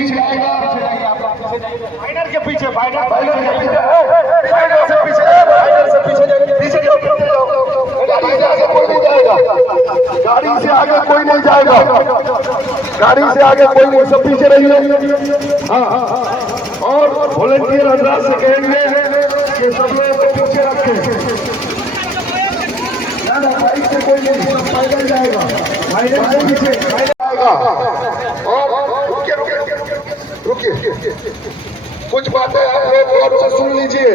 नहीं जाएगा। फाइनल के पीछे फाइनल फाइनल के पीछे। फाइनल से पीछे फाइनल से पीछे पीछे जाओ पीछे जाओ गाड़ी से आगे कोई नहीं जाएगा। गाड़ी से आगे कोई नहीं जाएगा। गाड़ी से आगे कोई नहीं सब पीछे रहिए। हाँ हाँ हाँ और वॉलेंटियर अंदाज से कहेंगे कि सब लोग को पीछे रखें। बाइक से कोई नहीं पैदल जाएगा। फाइनल पीछे और रुकिए रुकिए रुकिए कुछ बातें आप लोग गौर से सुन लीजिए।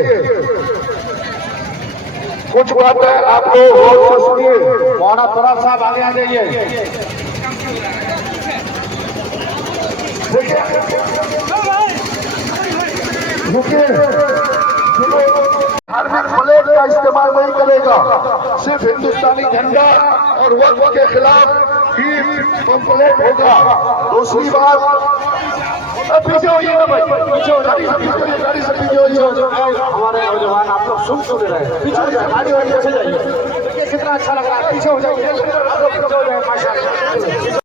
कुछ बातें आप लोग गौर से सुनिए। मोहना तुराब साहब आगे आ जाइए। रुकिए। धार्मिक फ्लैग का इस्तेमाल नहीं करेगा। सिर्फ़ हिंदुस्तानी झंडा और वक्त के खिलाफ ही कंप्लेंट होगा दूसरी बात अब पीछे होइए ना भाई पीछे हो गाड़ी से पीछे होइए गाड़ी से पीछे होइए हमारे नौजवान आप लोग सुन सुन रहे हैं पीछे हो जाए गाड़ी वाड़ी पीछे जाइए देखिए कितना अच्छा लग रहा है पीछे हो जाइए आप लोग पीछे हो जाए माशाल्लाह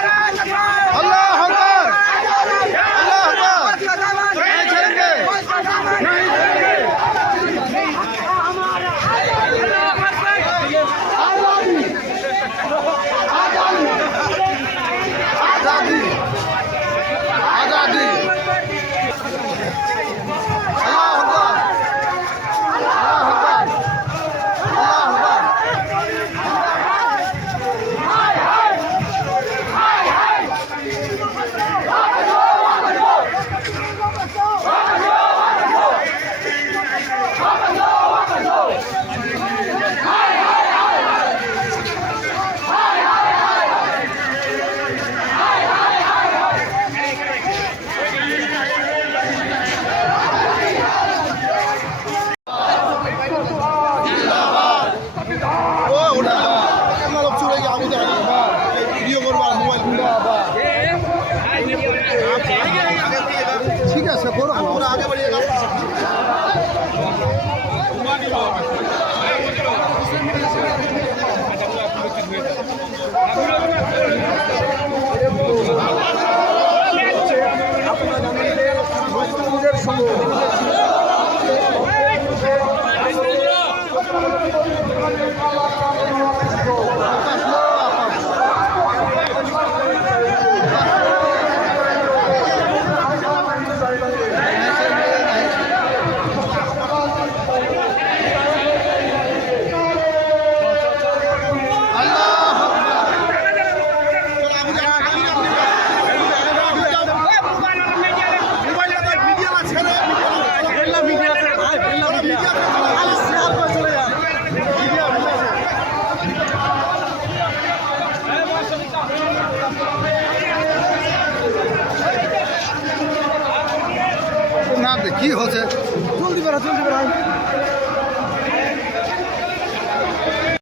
কি হচ্ছে? জলদি বেড়া জলদি বেড়া